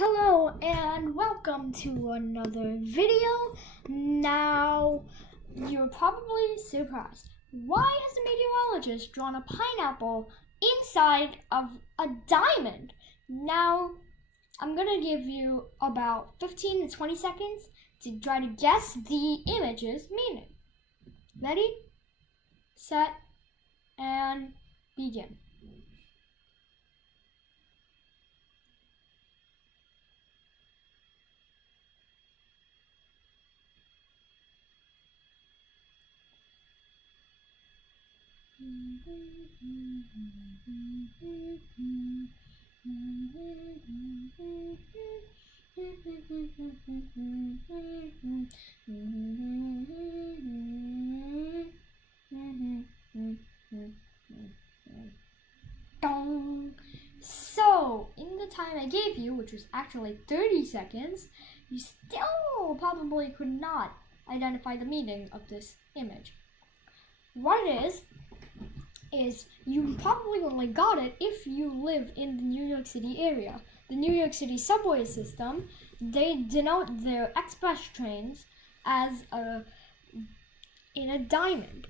Hello and welcome to another video. Now, you're probably surprised. Why has a meteorologist drawn a pineapple inside of a diamond? Now, I'm gonna give you about 15 to 20 seconds to try to guess the image's meaning. Ready, set, and begin. So, in the time I gave you, which was actually 30 seconds, you still probably could not identify the meaning of this image. What it is you probably only got it if you live in the New York City area. The New York City subway system, they denote their express trains as in a diamond.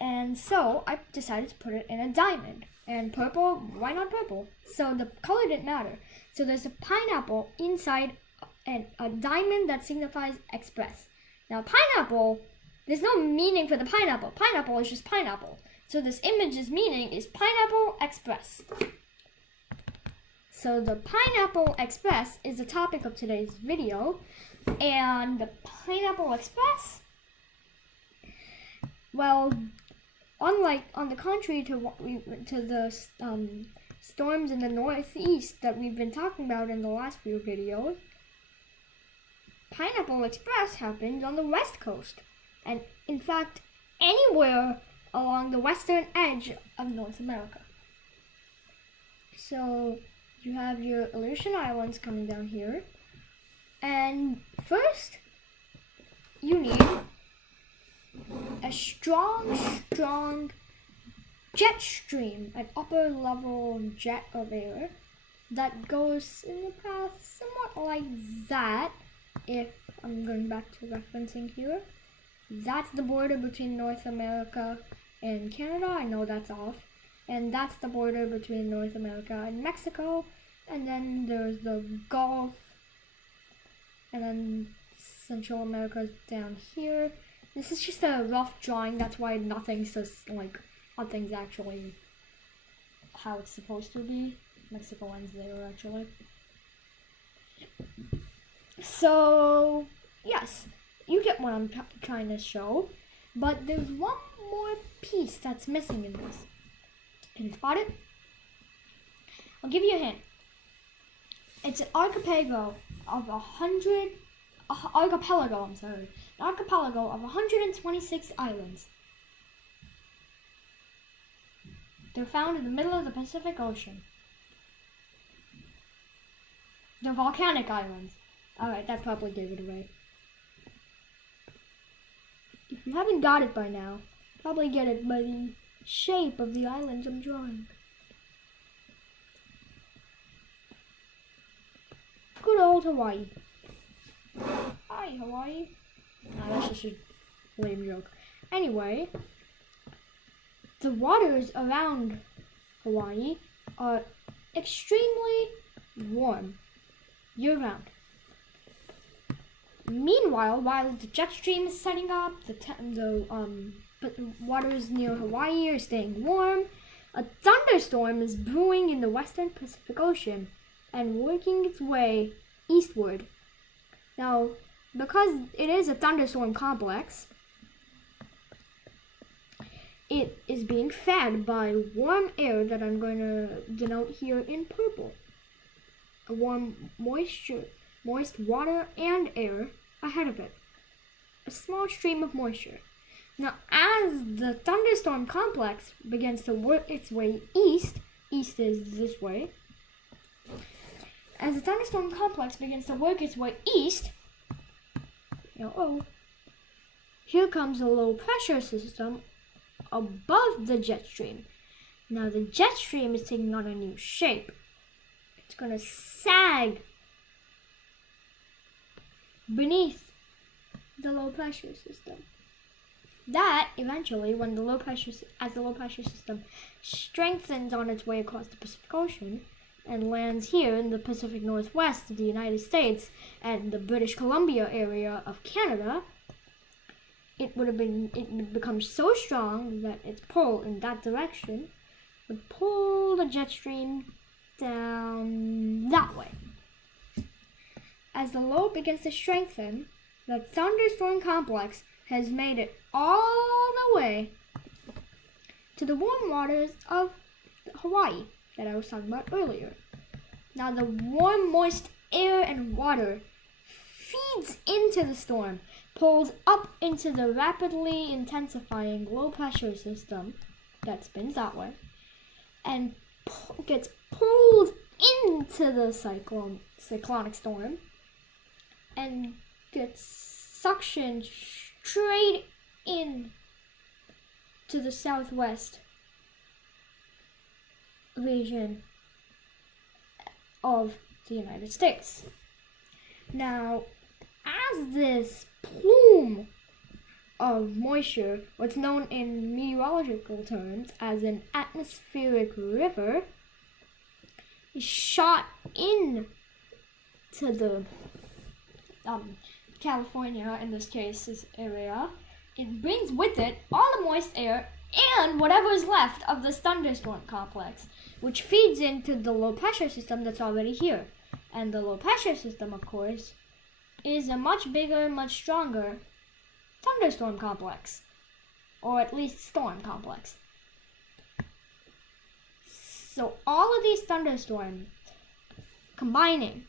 And so I decided to put it in a diamond. And purple, why not purple? So the color didn't matter. So there's a pineapple inside a diamond that signifies express. Now pineapple, there's no meaning for the pineapple. Pineapple is just pineapple. So this image's meaning is Pineapple Express. So the Pineapple Express is the topic of today's video. And the Pineapple Express, well, on the contrary to the storms in the northeast that we've been talking about in the last few videos, Pineapple Express happened on the west coast. And in fact, anywhere along the western edge of North America. So you have your Aleutian Islands coming down here. And first, you need a strong jet stream, an upper level jet of air that goes in the path somewhat like that. If I'm going back to referencing here, that's the border between North America and Canada. I know that's off. And that's the border between North America and Mexico. And then there's the Gulf. And then Central America's down here. This is just a rough drawing. That's why nothing's actually how it's supposed to be. Mexico ends there, actually. So, yes. You get what I'm trying to show, but there's one more piece that's missing in this. Can you spot it? I'll give you a hint. It's an archipelago of 126 islands. They're found in the middle of the Pacific Ocean. They're volcanic islands. Alright, that probably gave it away. If you haven't got it by now, probably get it by the shape of the islands I'm drawing. Good old Hawaii. Hi, Hawaii. Nah, that's just a lame joke. Anyway, the waters around Hawaii are extremely warm year-round. Meanwhile, while the jet stream is setting up, the waters near Hawaii are staying warm, a thunderstorm is brewing in the western Pacific Ocean and working its way eastward. Now, because it is a thunderstorm complex, it is being fed by warm air that I'm going to denote here in purple. A warm moist water and air ahead of it. A small stream of moisture. Now, as the thunderstorm complex begins to work its way east is this way. As the thunderstorm complex begins to work its way east, here comes a low pressure system above the jet stream. Now, the jet stream is taking on a new shape. it's going to sag beneath the low pressure system. That eventually, when the low pressure system strengthens on its way across the Pacific Ocean and lands here in the Pacific Northwest of the United States and the British Columbia area of Canada, it would become so strong that its pull in that direction would pull the jet stream down that way. As the low begins to strengthen, the thunderstorm complex has made it all the way to the warm waters of Hawaii that I was talking about earlier. Now the warm, moist air and water feeds into the storm, pulls up into the rapidly intensifying low pressure system that spins that way, and gets pulled into the cyclonic storm and gets suctioned straight in to the southwest region of the United States. Now, as this plume of moisture, what's known in meteorological terms as an atmospheric river, is shot in to the California, in this case, this area, it brings with it all the moist air and whatever is left of this thunderstorm complex, which feeds into the low pressure system that's already here. And the low pressure system, of course, is a much bigger, much stronger thunderstorm complex, or at least storm complex. So all of these thunderstorms combining,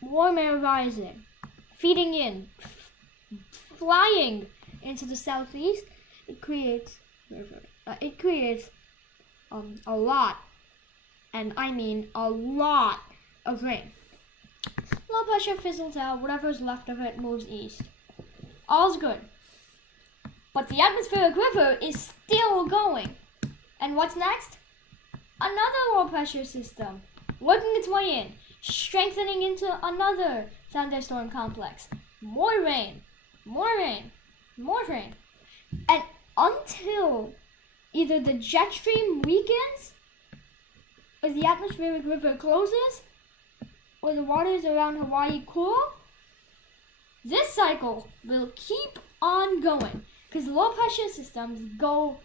warm air rising, feeding in, flying into the southeast, it creates a lot, and I mean a lot of rain. Low pressure fizzles out, whatever's left of it moves east. All's good. But the atmospheric river is still going. And what's next? Another low pressure system working its way in, strengthening into another thunderstorm complex. More rain, more rain, more rain. And until either the jet stream weakens, or the atmospheric river closes, or the waters around Hawaii cool, this cycle will keep on going, because low pressure systems go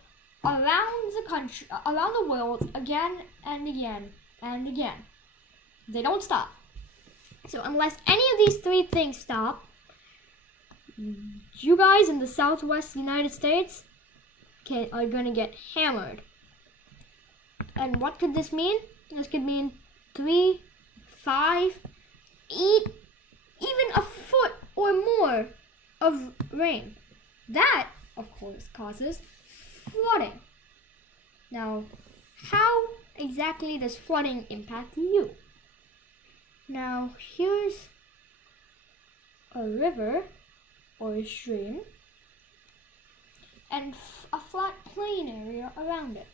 around the country, around the world, again and again and again. They don't stop. So unless any of these three things stop, you guys in the southwest United States are going to get hammered. And what could this mean? This could mean 3, 5, 8, even a foot or more of rain. That, of course, causes flooding. Now, how exactly does flooding impact you? Now, here's a river or a stream and a flat plain area around it.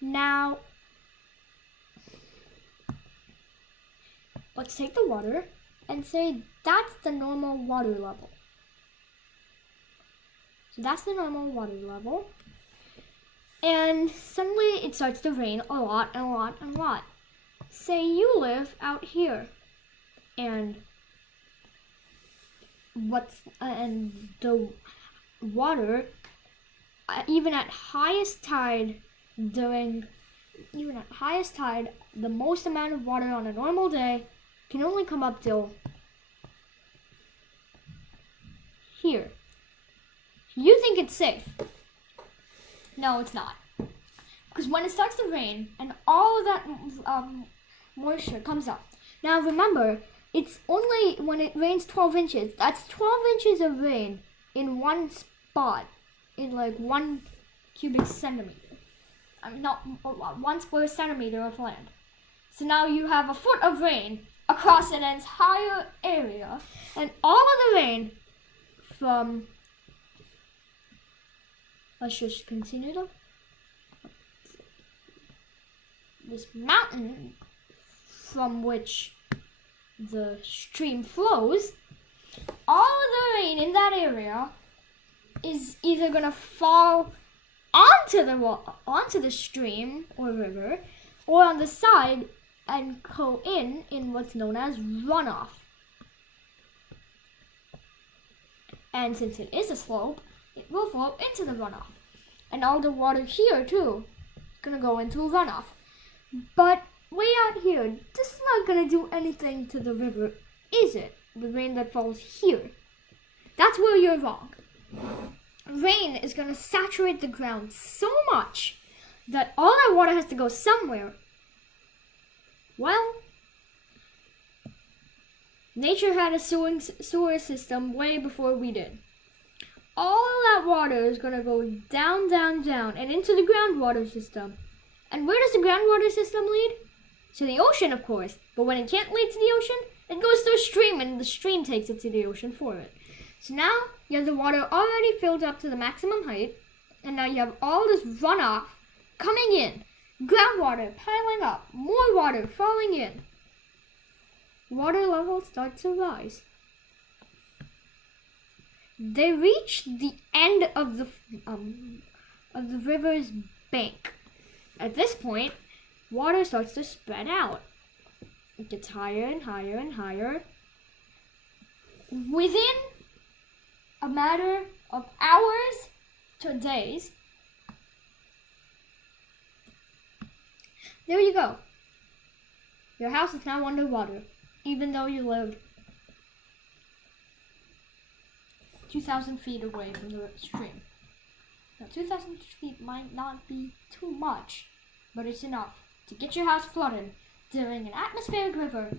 Now, let's take the water and say that's the normal water level. So that's the normal water level. And suddenly it starts to rain a lot and a lot and a lot. Say you live out here, and the water, even at highest tide, the most amount of water on a normal day can only come up till here. You think it's safe. No, it's not. Because when it starts to rain and all of that moisture comes up. Now remember, it's only when it rains 12 inches. That's 12 inches of rain in one spot, in like 1 cubic centimeter. Not 1 square centimeter of land. So now you have a foot of rain across an entire area, and all of the rain from, let's just continue to, this mountain from which the stream flows, all the rain in that area is either gonna fall onto the stream or river, or on the side and go in what's known as runoff. And since it is a slope, it will flow into the runoff. And all the water here too is gonna go into runoff. But way out here, this is not gonna do anything to the river, is it? The rain that falls here. That's where you're wrong. Rain is gonna saturate the ground so much that all that water has to go somewhere. Well, nature had a sewer system way before we did. All that water is gonna go down, down, down, and into the groundwater system. And where does the groundwater system lead? To the ocean, of course. But when it can't lead to the ocean, it goes to a stream, and the stream takes it to the ocean for it. So now you have the water already filled up to the maximum height, and now you have all this runoff coming in. Groundwater piling up, more water falling in. Water levels start to rise. They reach the end of the river's bank. At this point, water starts to spread out. It gets higher and higher and higher. Within a matter of hours to days, there you go. Your house is now underwater, even though you lived 2,000 feet away from the stream. Now, 2,000 feet might not be too much, but it's enough to get your house flooded during an atmospheric river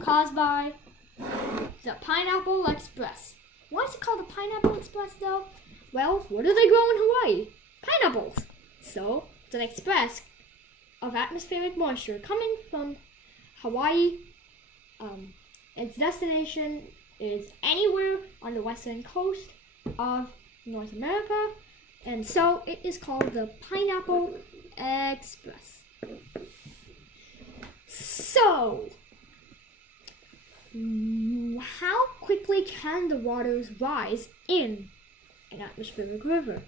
caused by the Pineapple Express. Why is it called the Pineapple Express, though? Well, what do they grow in Hawaii? Pineapples. So, it's an express of atmospheric moisture coming from Hawaii. Its destination is anywhere on the western coast of North America, and so it is called the Pineapple Express. So, how quickly can the waters rise in an atmospheric river?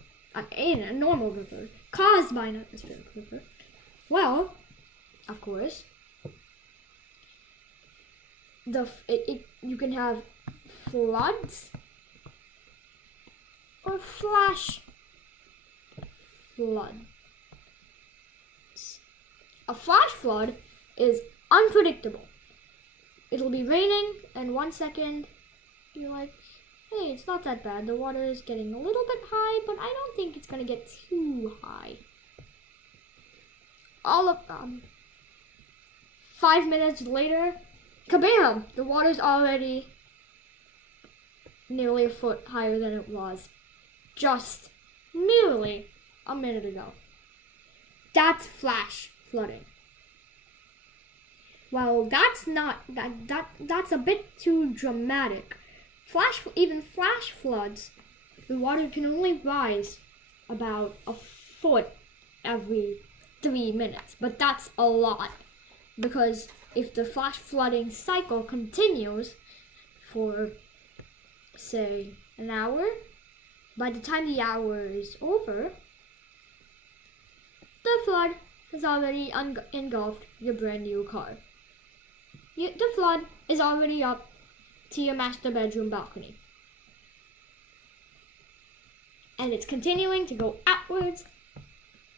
In a normal river, caused by an atmospheric river? Well, of course, you can have floods or flash flood. A flash flood is unpredictable. It'll be raining, and 1 second you're like, hey, it's not that bad. The water is getting a little bit high, but I don't think it's gonna get too high. All of 5 minutes later, kabam! The water's already nearly a foot higher than it was just merely a minute ago. That's flash flooding. Well, that's not that's a bit too dramatic. Even flash floods, the water can only rise about a foot every 3 minutes, but that's a lot, because if the flash flooding cycle continues for, say, an hour, by the time the hour is over, the flood has already engulfed your brand new car. The flood is already up to your master bedroom balcony. And it's continuing to go outwards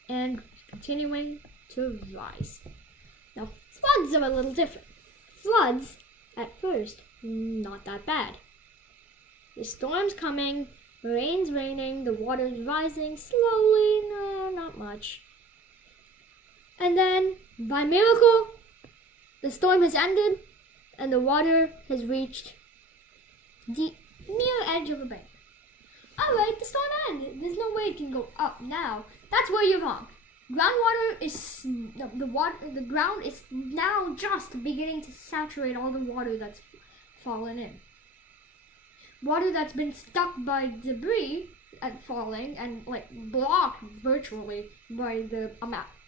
and continuing to rise. Now, floods are a little different. Floods, at first, not that bad. The storm's coming, the rain's raining, the water's rising slowly, no, not much. And then, by miracle, the storm has ended and the water has reached the near edge of a bank. Alright, the storm ended. There's no way it can go up now. That's where you're wrong. Groundwater is the ground is now just beginning to saturate all the water that's fallen in. Water that's been stuck by debris and falling and like blocked virtually by the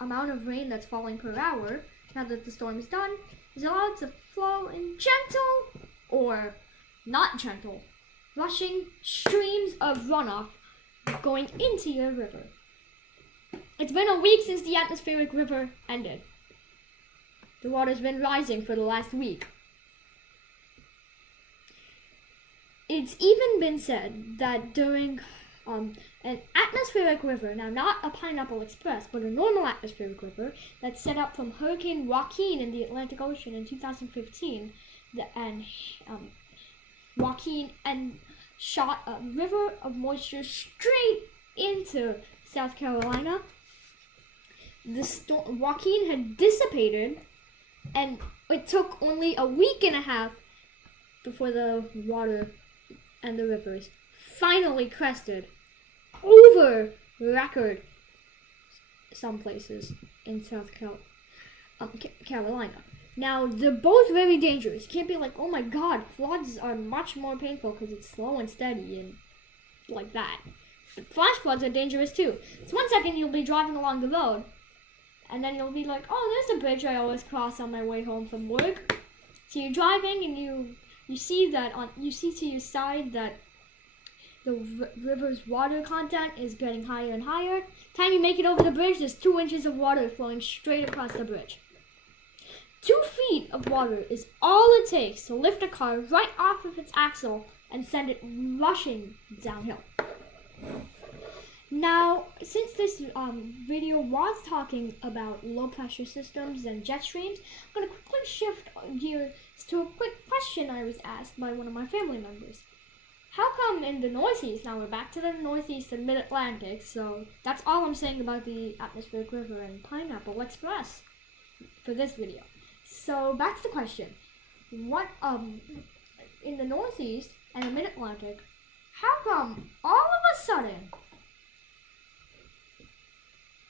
amount of rain that's falling per hour. Now that the storm is done, is allowed to flow in gentle or not gentle, rushing streams of runoff going into your river. It's been a week since the atmospheric river ended. The water's been rising for the last week. It's even been said that during an atmospheric river, now not a Pineapple Express, but a normal atmospheric river that set up from Hurricane Joaquin in the Atlantic Ocean in 2015, Joaquin shot a river of moisture straight into South Carolina. The Joaquin had dissipated, and it took only a week and a half before the water and the rivers finally crested over record some places in South Carolina. Now, they're both very dangerous. You can't be like, oh my god, floods are much more painful because it's slow and steady and like that. But flash floods are dangerous too. So 1 second you'll be driving along the road, and then you'll be like, oh, there's a bridge I always cross on my way home from work. So you're driving and you see to your side that the river's water content is getting higher and higher. Time you make it over the bridge, there's 2 inches of water flowing straight across the bridge. 2 feet of water is all it takes to lift a car right off of its axle and send it rushing downhill. Now, since this video was talking about low pressure systems and jet streams, I'm going to quickly shift gears to a quick question I was asked by one of my family members. How come in the Northeast, now we're back to the Northeast and Mid-Atlantic, so that's all I'm saying about the atmospheric river and Pineapple Express for this video. So back to the question, what in the Northeast and the Mid-Atlantic, how come all of a sudden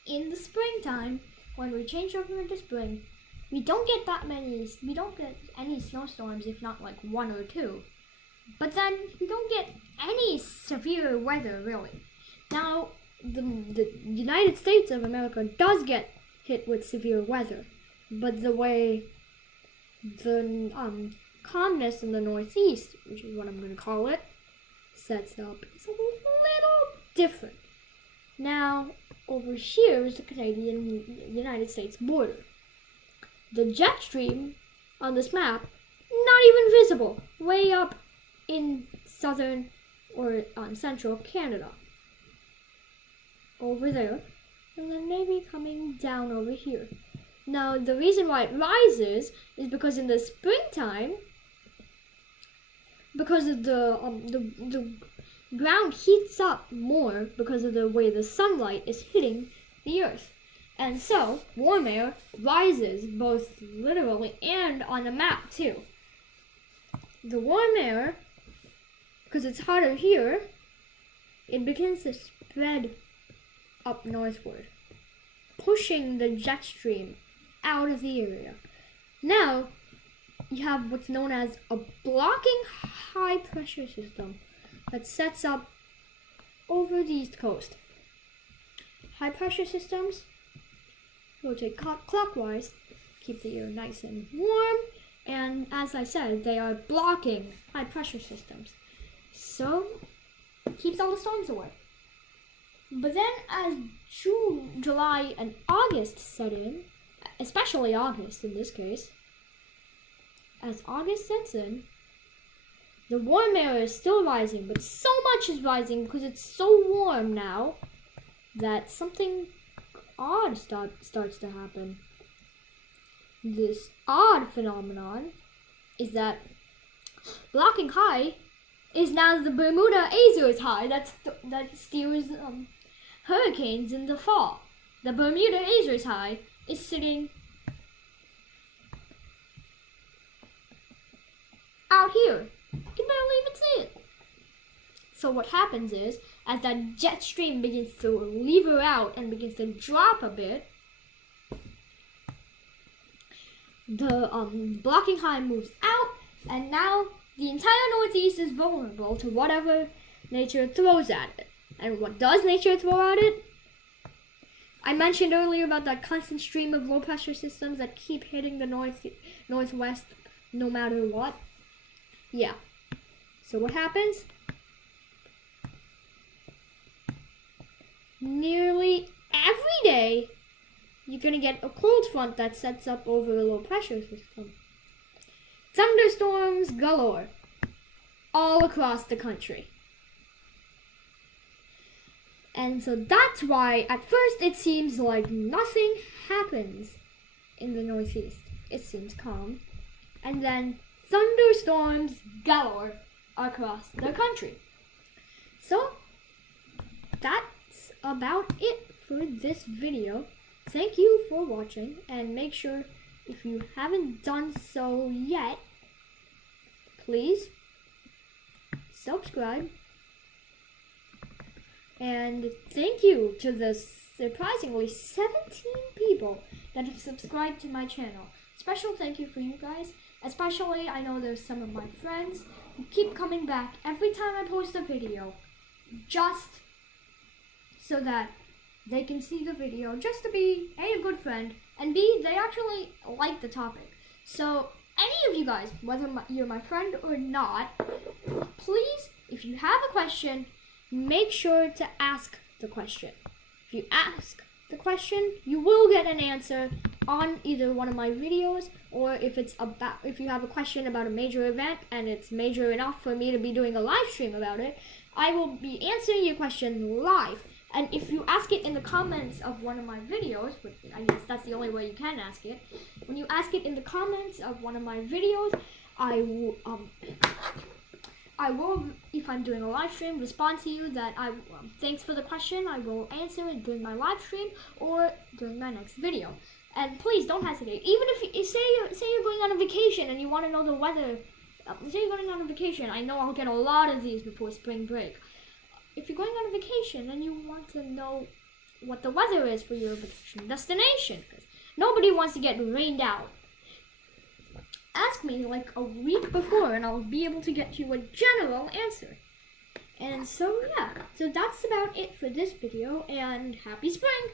in the springtime, when we change over into spring, we don't get any snowstorms, if not like 1 or 2. But then we don't get any severe weather, really. Now, the United States of America does get hit with severe weather, but the way the calmness in the Northeast, which is what I'm going to call it, sets up is a little different. Now, over here is the Canadian-United States border. The jet stream on this map, not even visible, way up in southern or central Canada. Over there, and then maybe coming down over here. Now, the reason why it rises is because in the springtime, because of the ground heats up more because of the way the sunlight is hitting the earth. And so, warm air rises both literally and on the map too. The warm air, because it's hotter here, it begins to spread up northward, pushing the jet stream out of the area. Now, you have what's known as a blocking high pressure system that sets up over the East Coast. High pressure systems rotate clockwise, keep the air nice and warm, and as I said, they are blocking high pressure systems. So, keeps all the storms away. But then as June, July, and August set in, especially August in this case, as August sets in, the warm air is still rising, but so much is rising because it's so warm now that something odd starts to happen. This odd phenomenon is that blocking high is now the Bermuda Azores high that steers hurricanes in the fall. The Bermuda Azores high is sitting out here. You can barely even see it. So what happens is, as that jet stream begins to lever out and begins to drop a bit, the blocking high moves out, and now the entire Northeast is vulnerable to whatever nature throws at it. And what does nature throw at it? I mentioned earlier about that constant stream of low pressure systems that keep hitting the northwest no matter what. Yeah. So what happens? Nearly every day, you're going to get a cold front that sets up over a low pressure system. Thunderstorms galore all across the country. And so that's why at first it seems like nothing happens in the Northeast. It seems calm. And then thunderstorms galore across the country. So that's about it for this video. Thank you for watching, and make sure, if you haven't done so yet, please subscribe. And thank you to the surprisingly 17 people that have subscribed to my channel. Special thank you for you guys. Especially, I know there's some of my friends who keep coming back every time I post a video, just so that they can see the video, just to be A, a good friend, and B, they actually like the topic. So any of you guys, whether you're my friend or not, please, if you have a question, make sure to ask the question. If you ask the question, you will get an answer on either one of my videos, or if you have a question about a major event and it's major enough for me to be doing a live stream about it, I will be answering your question live. And if you ask it in the comments of one of my videos, which I guess that's the only way you can ask it, when you ask it in the comments of one of my videos, I will, if I'm doing a live stream, respond to you that thanks for the question. I will answer it during my live stream or during my next video. And please don't hesitate. Even if you say you're going on a vacation and you want to know the weather, say you're going on a vacation. I know I'll get a lot of these before spring break. If you're going on a vacation and you want to know what the weather is for your vacation destination, because nobody wants to get rained out, ask me like a week before and I'll be able to get you a general answer. And so yeah, so that's about it for this video, and happy spring!